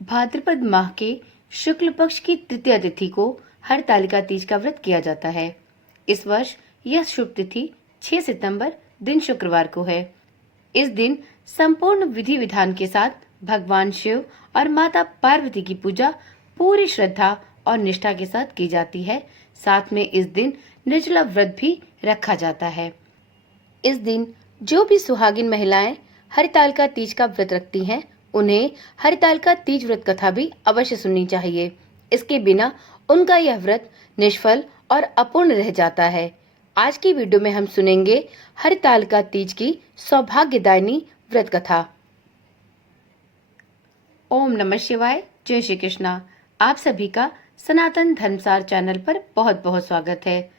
भाद्रपद माह के शुक्ल पक्ष की तृतीया तिथि को हरतालिका तीज का व्रत किया जाता है। इस वर्ष यह शुभ तिथि 6 सितंबर दिन शुक्रवार को है। इस दिन संपूर्ण विधि विधान के साथ भगवान शिव और माता पार्वती की पूजा पूरी श्रद्धा और निष्ठा के साथ की जाती है। साथ में इस दिन निर्जला व्रत भी रखा जाता है। इस दिन जो भी सुहागिन महिलाएं हरितालिका तीज का व्रत रखती हैं, उन्हें हरितालिका तीज व्रत कथा भी अवश्य सुननी चाहिए। इसके बिना उनका यह व्रत निष्फल और अपूर्ण रह जाता है। आज की वीडियो में हम सुनेंगे हरितालिका तीज की सौभाग्यदायिनी व्रत कथा। ओम नमः शिवाय, जय श्री कृष्णा। आप सभी का सनातन धर्मसार चैनल पर बहुत बहुत स्वागत है।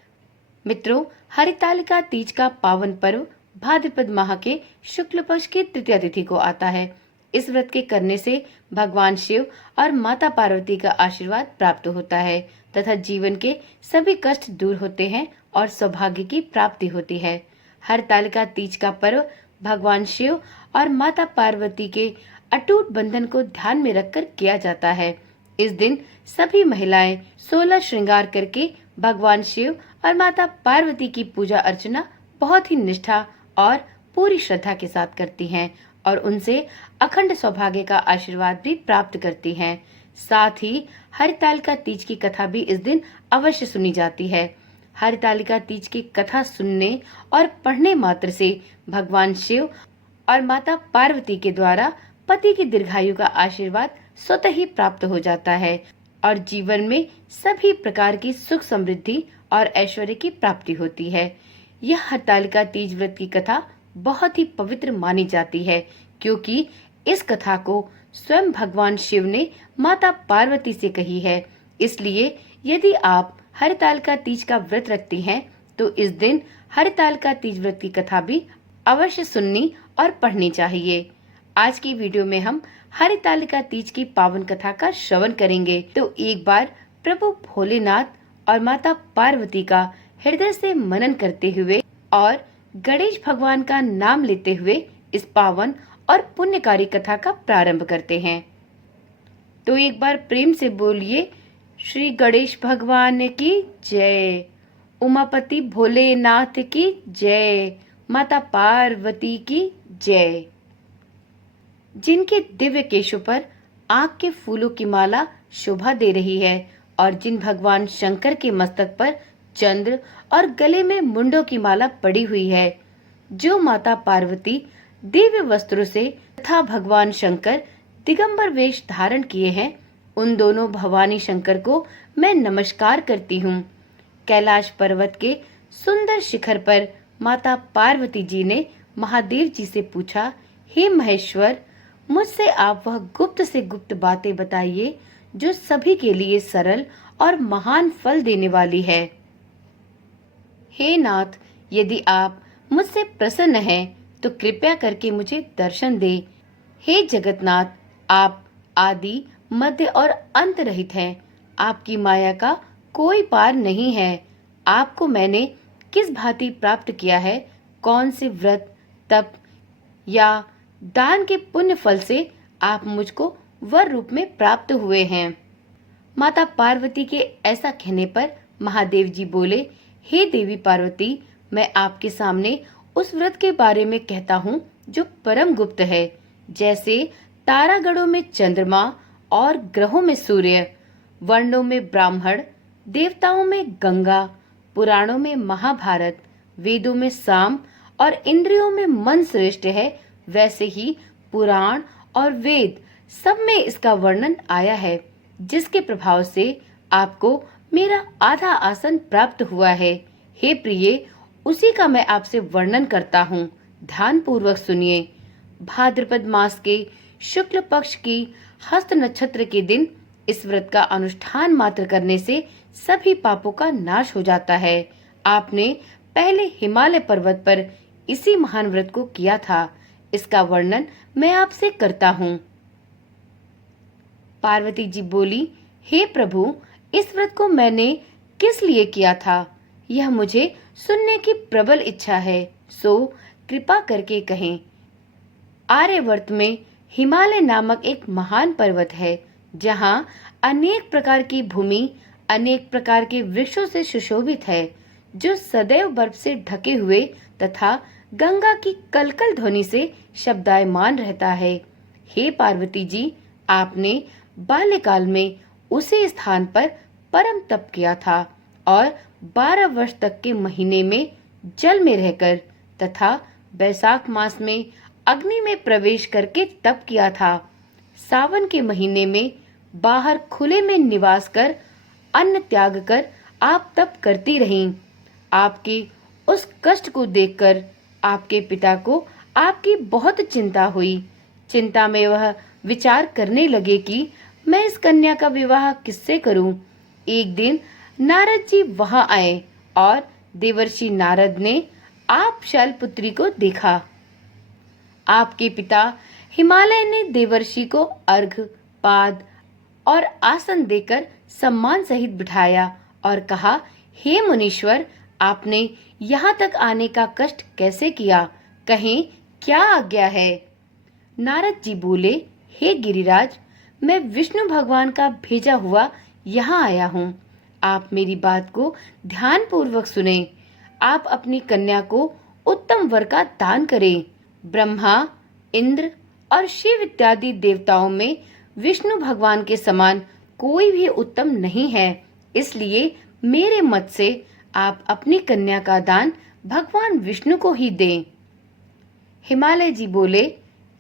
मित्रों, हरितालिका तीज का पावन पर्व भाद्रपद माह के शुक्ल पक्ष की तृतीया तिथि को आता है। इस व्रत के करने से भगवान शिव और माता पार्वती का आशीर्वाद प्राप्त होता है तथा जीवन के सभी कष्ट दूर होते हैं और सौभाग्य की प्राप्ति होती है। हरितालिका तीज का पर्व भगवान शिव और माता पार्वती के अटूट बंधन को ध्यान में रखकर किया जाता है। इस दिन सभी महिलाएं 16 श्रृंगार करके भगवान शिव और माता पार्वती की पूजा अर्चना बहुत ही निष्ठा और पूरी श्रद्धा के साथ करती हैं और उनसे अखंड सौभाग्य का आशीर्वाद भी प्राप्त करती हैं। साथ ही हरितालिका तीज की कथा भी इस दिन अवश्य सुनी जाती है। हरितालिका तीज की कथा सुनने और पढ़ने मात्र से भगवान शिव और माता पार्वती के द्वारा पति की दीर्घायु का आशीर्वाद स्वतः ही प्राप्त हो जाता है और जीवन में सभी प्रकार की सुख समृद्धि और ऐश्वर्य की प्राप्ति होती है। यह हरितालिका तीज व्रत की कथा बहुत ही पवित्र मानी जाती है, क्योंकि इस कथा को स्वयं भगवान शिव ने माता पार्वती से कही है। इसलिए यदि आप हरितालिका तीज का व्रत रखती हैं, तो इस दिन हरितालिका तीज व्रत की कथा भी अवश्य सुननी और पढ़नी चाहिए। आज की वीडियो में हम हरितालिका तीज की पावन कथा का श्रवण करेंगे, तो एक बार प्रभु भोलेनाथ और माता पार्वती का हृदय से मनन करते हुए और गणेश भगवान का नाम लेते हुए इस पावन और पुण्यकारी कथा का प्रारंभ करते हैं। तो एक बार प्रेम से बोलिए, श्री गणेश भगवान की जय, उमापति भोलेनाथ की जय, माता पार्वती की जय। जिनके दिव्य केशों पर आँख के फूलों की माला शोभा दे रही है और जिन भगवान शंकर के मस्तक पर चंद्र और गले में मुंडों की माला पड़ी हुई है, जो माता पार्वती दिव्य वस्त्रों से तथा भगवान शंकर दिगंबर वेश धारण किए हैं, उन दोनों भवानी शंकर को मैं नमस्कार करती हूँ। कैलाश पर्वत के सुंदर शिखर पर माता पार्वती जी ने महादेव जी से पूछा, हे महेश्वर, मुझसे आप वह गुप्त से गुप्त बातें बताइए जो सभी के लिए सरल और महान फल देने वाली है। हे नाथ, यदि आप मुझसे प्रसन्न हैं, तो कृपया करके मुझे दर्शन दे। हे जगन्नाथ, आप आदि मध्य और अंत रहित हैं। आपकी माया का कोई पार नहीं है। आपको मैंने किस भांति प्राप्त किया है, कौन से व्रत, तप या दान के पुण्य फल से आप मुझको वर रूप में प्राप्त हुए हैं। माता पार्वती के ऐसा कहने पर महादेव जी बोले, हे देवी पार्वती, मैं आपके सामने उस व्रत के बारे में कहता हूँ जो परम गुप्त है। जैसे तारागणों में चंद्रमा और ग्रहों में सूर्य, वर्णों में ब्राह्मण, देवताओं में गंगा, पुराणों में महाभारत, वेदों में साम और इंद्रियों में मन श्रेष्ठ है, वैसे ही पुराण और वेद सब में इसका वर्णन आया है, जिसके प्रभाव से आपको मेरा आधा आसन प्राप्त हुआ है। हे प्रिय, उसी का मैं आपसे वर्णन करता हूँ, ध्यान पूर्वक सुनिए। भाद्रपद मास के शुक्ल पक्ष की हस्त नक्षत्र के दिन इस व्रत का अनुष्ठान मात्र करने से सभी पापों का नाश हो जाता है। आपने पहले हिमालय पर्वत पर इसी महान व्रत को किया था। इसका वर्णन मैं आपसे करता हूँ। पार्वती जी बोली, हे प्रभु, इस व्रत को मैंने किस लिए किया था, यह मुझे सुनने की प्रबल इच्छा है, सो कृपा करके कहें। आर्यवर्त में हिमालय नामक एक महान पर्वत है, जहाँ अनेक प्रकार की भूमि अनेक प्रकार के वृक्षों से सुशोभित है, जो सदैव बर्फ से ढके हुए तथा गंगा की कलकल ध्वनि से शब्दायमान रहता है। हे पार्वती जी, आपने बाल्यकाल में उसी स्थान पर परम तप किया था और 12 वर्ष तक के महीने में जल में रहकर तथा बैसाख मास में अग्नि में प्रवेश करके तप किया था। सावन के महीने में बाहर खुले में निवास कर अन्न त्याग कर आप तप करती रहीं। आपके उस कष्ट को देखकर आपके पिता को आपकी बहुत चिंता हुई। चिंता में वह विचार करने लगे कि मैं इस कन्या का विवाह किससे करूं। एक दिन नारद जी वहां आए और देवर्षि नारद ने आप शैलपुत्री को देखा। आपके पिता हिमालय ने देवर्षि को अर्घ, पाद और आसन देकर सम्मान सहित बिठाया और कहा, हे मुनीश्वर, आपने यहाँ तक आने का कष्ट कैसे किया? कहें क्या आज्ञा है? नारद जी बोले, हे गिरिराज, मैं विष्णु भगवान का भेजा हुआ यहाँ आया हूँ। आप मेरी बात को ध्यान पूर्वक सुने। आप अपनी कन्या को उत्तम वर का दान करें। ब्रह्मा, इंद्र और शिव इत्यादि देवताओं में विष्णु भगवान के समान कोई भी उत्तम नहीं है। इसलिए मेरे मत से आप अपनी कन्या का दान भगवान विष्णु को ही दें। हिमालय जी बोले,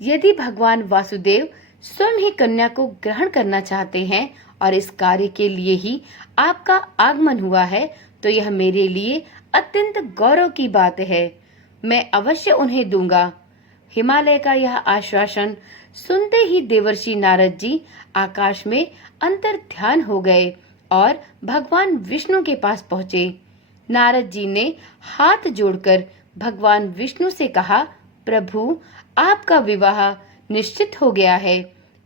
यदि भगवान वासुदेव स्वयं ही कन्या को ग्रहण करना चाहते हैं और इस कार्य के लिए ही आपका आगमन हुआ है, तो यह मेरे लिए अत्यंत गौरव की बात है। मैं अवश्य उन्हें दूंगा। हिमालय का यह आश्वासन सुनते ही देवर्षि नारद जी आकाश में अंतर ध्यान हो गए और भगवान विष्णु के पास पहुँचे। नारद जी ने हाथ जोड़कर भगवान विष्णु से कहा, प्रभु, आपका विवाह निश्चित हो गया है।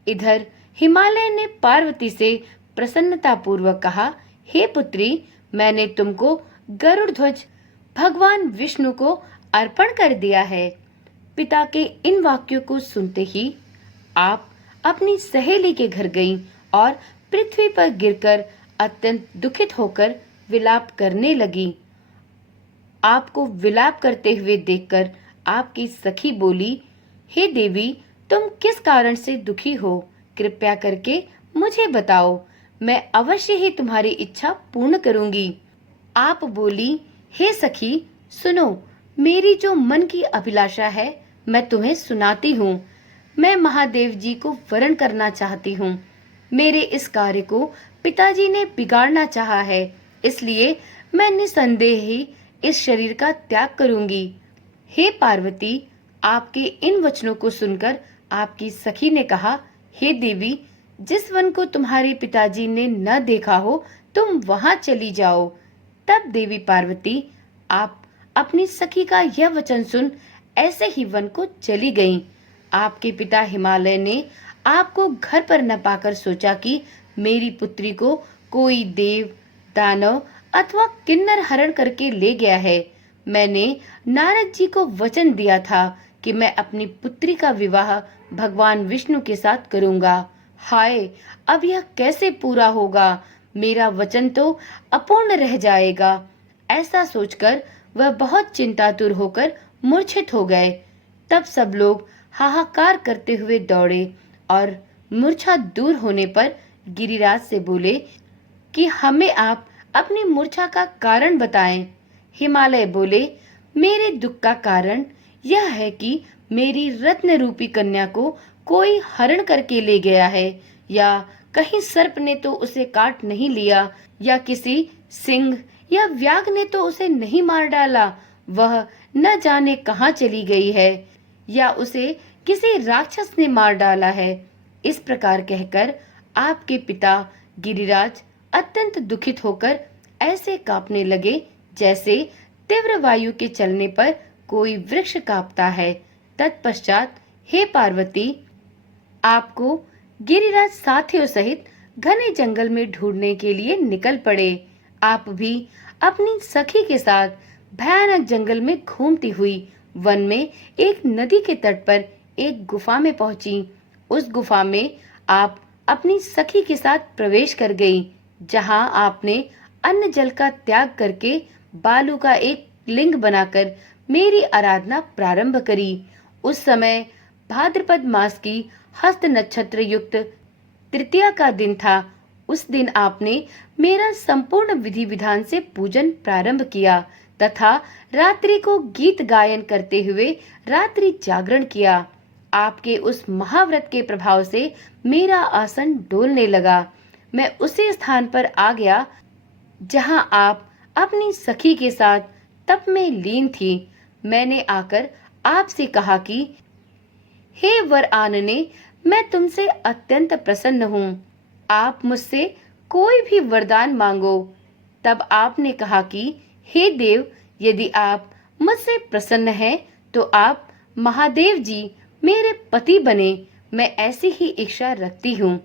इधर हिमालय ने पार्वती से प्रसन्नता पूर्वक कहा, हे पुत्री, मैंने तुमको गरुड़ ध्वज भगवान विष्णु को अर्पण कर दिया है। पिता के इन वाक्यों को सुनते ही आप अपनी सहेली के घर गईं और पृथ्वी पर गिरकर अत्यंत दुखित होकर विलाप करने लगी। आपको विलाप करते हुए देखकर आपकी सखी बोली, हे देवी, तुम किस कारण से दुखी हो? कृपया करके मुझे बताओ, मैं अवश्य ही तुम्हारी इच्छा पूर्ण करूंगी। आप बोली, हे सखी, सुनो, मेरी जो मन की अभिलाषा है मैं तुम्हें सुनाती हूँ। मैं महादेव जी को वरण करना चाहती हूँ। मेरे इस कार्य को पिताजी ने बिगाड़ना चाहा है, इसलिए मैं निसंदेह ही इस शरीर का त्याग करूंगी। हे पार्वती, आपके इन वचनों को सुनकर आपकी सखी ने कहा, हे देवी, जिस वन को तुम्हारे पिताजी ने न देखा हो, तुम वहां चली जाओ। तब देवी पार्वती आप अपनी सखी का यह वचन सुन ऐसे ही वन को चली गईं। आपके पिता हिमालय ने आपको घर पर न पाकर सोचा कि मेरी पुत्री को कोई देव, दानव अथवा किन्नर हरण करके ले गया है। मैंने नारद जी को वचन दिया था कि मैं अपनी पुत्री का विवाह भगवान विष्णु के साथ करूंगा। हाय, अब यह कैसे पूरा होगा? मेरा वचन तो अपूर्ण रह जाएगा। ऐसा सोचकर वह बहुत चिंतातुर होकर मूर्छित हो गए। तब सब लोग हाहाकार करते हुए दौड़े और मूर्छा दूर होने पर गिरिराज से बोले कि हमें आप अपनी मूर्छा का कारण बताएं। हिमालय बोले, मेरे दुख का कारण यह है कि मेरी रत्न रूपी कन्या को कोई हरण करके ले गया है, या कहीं सर्प ने तो उसे काट नहीं लिया, या किसी सिंह या व्याघ्र ने तो उसे नहीं मार डाला। वह न जाने कहाँ चली गई है, या उसे किसी राक्षस ने मार डाला है। इस प्रकार कहकर आपके पिता गिरिराज अत्यंत दुखित होकर ऐसे कांपने लगे जैसे तीव्र वायु के चलने पर कोई वृक्ष कांपता है। तत्पश्चात हे पार्वती, आपको गिरिराज साथियों सहित घने जंगल में ढूंढने के लिए निकल पड़े। आप भी अपनी सखी के साथ भयानक जंगल में घूमती हुई वन में एक नदी के तट पर एक गुफा में पहुंची। उस गुफा में आप अपनी सखी के साथ प्रवेश कर गई, जहां आपने अन्न जल का त्याग करके बालू का एक लिंग बनाकर मेरी आराधना प्रारंभ करी। उस समय भाद्रपद मास की हस्त नक्षत्र युक्त तृतीया का दिन था। उस दिन आपने मेरा संपूर्ण विधि विधान से पूजन प्रारंभ किया तथा रात्रि को गीत गायन करते हुए रात्रि जागरण किया। आपके उस महाव्रत के प्रभाव से मेरा आसन डोलने लगा। मैं उसी स्थान पर आ गया जहां आप अपनी सखी के साथ तप में लीन थी। मैंने आकर आपसे कहा कि हे वर आनने, मैं तुमसे अत्यंत प्रसन्न हूँ। आप मुझसे कोई भी वरदान मांगो। तब आपने कहा कि हे देव, यदि आप मुझसे प्रसन्न हैं तो आप महादेव जी मेरे पति बने। मैं ऐसी ही इच्छा रखती हूँ।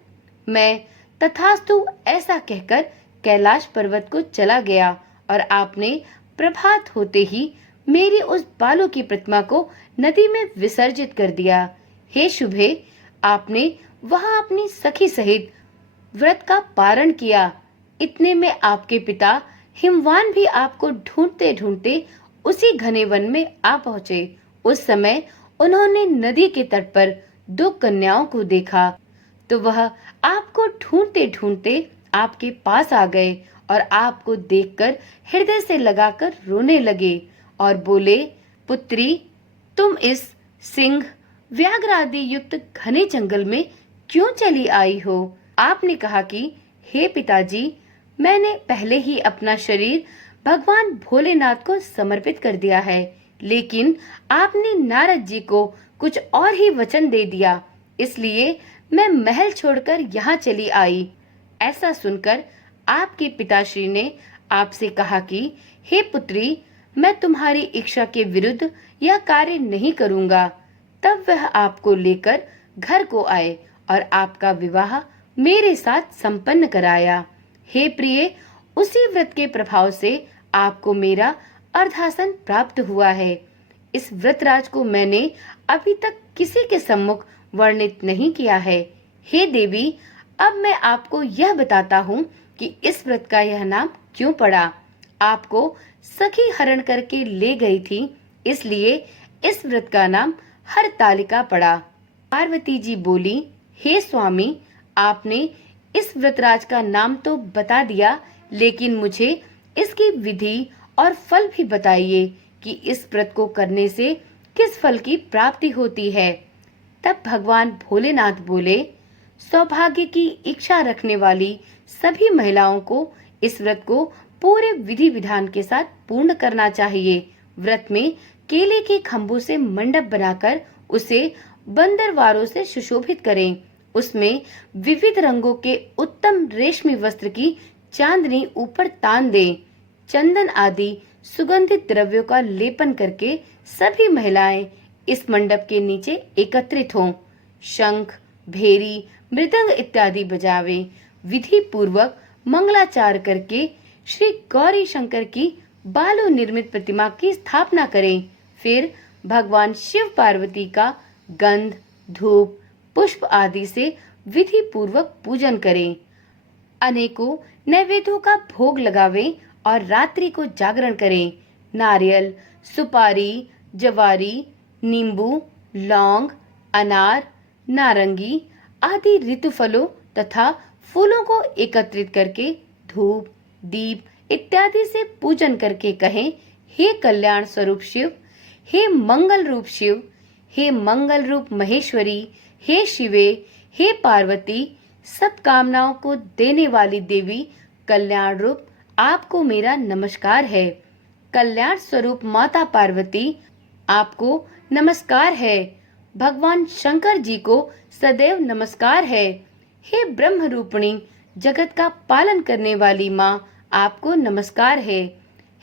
मैं तथास्तु ऐसा कहकर कैलाश पर्वत को चला गया और आपने प्रभात होते ही मेरी उस बालू की प्रतिमा को नदी में विसर्जित कर दिया। हे शुभे, आपने वहां अपनी सखी सहित व्रत का पारण किया। इतने में आपके पिता हिमवान भी आपको ढूंढते ढूंढते उसी घने वन में आ पहुंचे। उस समय उन्होंने नदी के तट पर 2 कन्याओं को देखा तो वह आपको ढूंढते ढूंढते आपके पास आ गए और आपको देखकर हृदय से लगाकर रोने लगे और बोले, पुत्री, तुम इस सिंह व्याघ्र आदि युक्त घने जंगल में क्यों चली आई हो? आपने कहा कि हे पिताजी, मैंने पहले ही अपना शरीर भगवान भोलेनाथ को समर्पित कर दिया है, लेकिन आपने नारद जी को कुछ और ही वचन दे दिया, इसलिए मैं महल छोड़कर यहाँ चली आई। ऐसा सुनकर आपके पिताश्री ने आपसे कहा कि हे पुत्री, मैं तुम्हारी इच्छा के विरुद्ध यह कार्य नहीं करूँगा। तब वह आपको लेकर घर को आए और आपका विवाह मेरे साथ संपन्न कराया। हे प्रिय, उसी व्रत के प्रभाव से आपको मेरा अर्धासन प्राप्त हुआ है। इस व्रतराज को मैंने अभी तक किसी के सम्मुख वर्णित नहीं किया है। हे देवी, अब मैं आपको यह बताता हूँ कि इस व्रत का यह नाम क्यों पड़ा। आपको सखी हरण करके ले गई थी, इसलिए इस व्रत का नाम हरतालिका पड़ा। पार्वती जी बोली, हे स्वामी, आपने इस व्रतराज का नाम तो बता दिया, लेकिन मुझे इसकी विधि और फल भी बताइए कि इस व्रत को करने से किस फल की प्राप्ति होती है। तब भगवान भोलेनाथ बोले, सौभाग्य की इच्छा रखने वाली सभी महिलाओं को इस व्रत को पूरे विधि विधान के साथ पूर्ण करना चाहिए। व्रत में केले के खंभों से मंडप बनाकर उसे बंदरवारों से सुशोभित करें। उसमें विविध रंगों के उत्तम रेशमी वस्त्र की चांदनी ऊपर तान दें। चंदन आदि सुगंधित द्रव्यों का लेपन करके सभी महिलाएं इस मंडप के नीचे एकत्रित हों। शंख, भेरी, मृदंग इत्यादि बजावें। विधि पूर्वक मंगलाचार करके श्री गौरी शंकर की बालू निर्मित प्रतिमा की स्थापना करें। फिर भगवान शिव पार्वती का गंध, धूप, पुष्प आदि से विधि पूर्वक पूजन करें। अनेकों नैवेद्यों का भोग लगावें और रात्रि को जागरण करें। नारियल, सुपारी, जवारी, नींबू, लौंग, अनार, नारंगी आदि ऋतु फलों तथा फूलों को एकत्रित करके धूप, दीप इत्यादि से पूजन करके कहें, हे कल्याण स्वरूप शिव, हे मंगल रूप शिव, हे मंगल रूप महेश्वरी, हे शिवे, हे पार्वती, सब कामनाओं को देने वाली देवी, कल्याण रूप आपको मेरा नमस्कार है। कल्याण स्वरूप माता पार्वती, आपको नमस्कार है। भगवान शंकर जी को सदैव नमस्कार है। हे ब्रह्म रूपिणी, जगत का पालन करने वाली माँ, आपको नमस्कार है।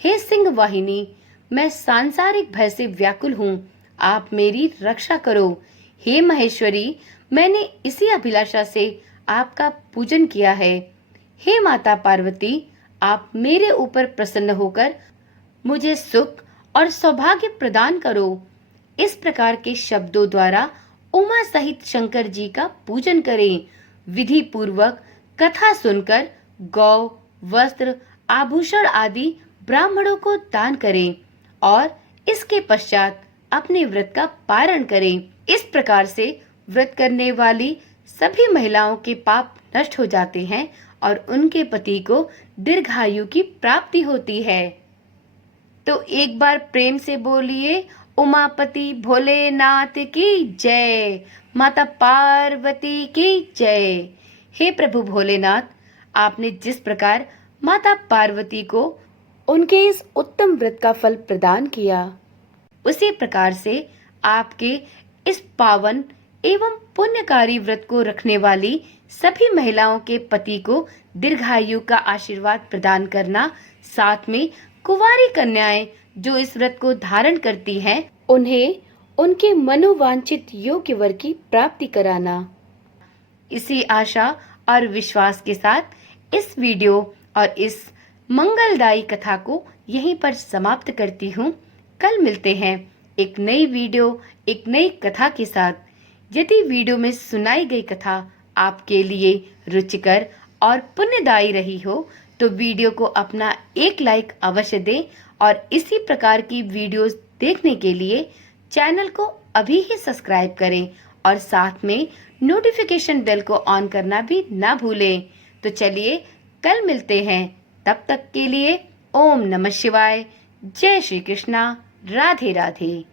हे सिंह वाहिनी, मैं सांसारिक भय से व्याकुल हूँ, आप मेरी रक्षा करो। हे महेश्वरी, मैंने इसी अभिलाषा से आपका पूजन किया है। हे माता पार्वती, आप मेरे ऊपर प्रसन्न होकर मुझे सुख और सौभाग्य प्रदान करो। इस प्रकार के शब्दों द्वारा उमा सहित शंकर जी का पूजन करें। विधि पूर्वक कथा सुनकर गौ, वस्त्र, आभूषण आदि ब्राह्मणों को दान करें और इसके पश्चात अपने व्रत का पारण करें। इस प्रकार से व्रत करने वाली सभी महिलाओं के पाप नष्ट हो जाते हैं और उनके पति को दीर्घायु की प्राप्ति होती है। तो एक बार प्रेम से बोलिए, उमापति भोलेनाथ की जय, माता पार्वती की जय। हे प्रभु भोलेनाथ, आपने जिस प्रकार माता पार्वती को उनके इस उत्तम व्रत का फल प्रदान किया, उसी प्रकार से आपके इस पावन एवं पुण्यकारी व्रत को रखने वाली सभी महिलाओं के पति को दीर्घायु का आशीर्वाद प्रदान करना, साथ में कुंवारी कन्याएं जो इस व्रत को धारण करती हैं, उन्हें उनके मनोवांछित योग्य वर की प्राप्ति कराना। इसी आशा और विश्वास के साथ इस वीडियो और इस मंगलदायी कथा को यहीं पर समाप्त करती हूँ। कल मिलते हैं एक नई वीडियो, एक नई कथा के साथ। यदि वीडियो में सुनाई गई कथा आपके लिए रुचिकर और पुण्यदायी रही हो तो वीडियो को अपना एक लाइक अवश्य दें और इसी प्रकार की वीडियोस देखने के लिए चैनल को अभी ही सब्सक्राइब करें और साथ में नोटिफिकेशन बेल को ऑन करना भी ना भूलें। तो चलिए कल मिलते हैं, तब तक के लिए ओम नमः शिवाय, जय श्री कृष्णा, राधे राधे।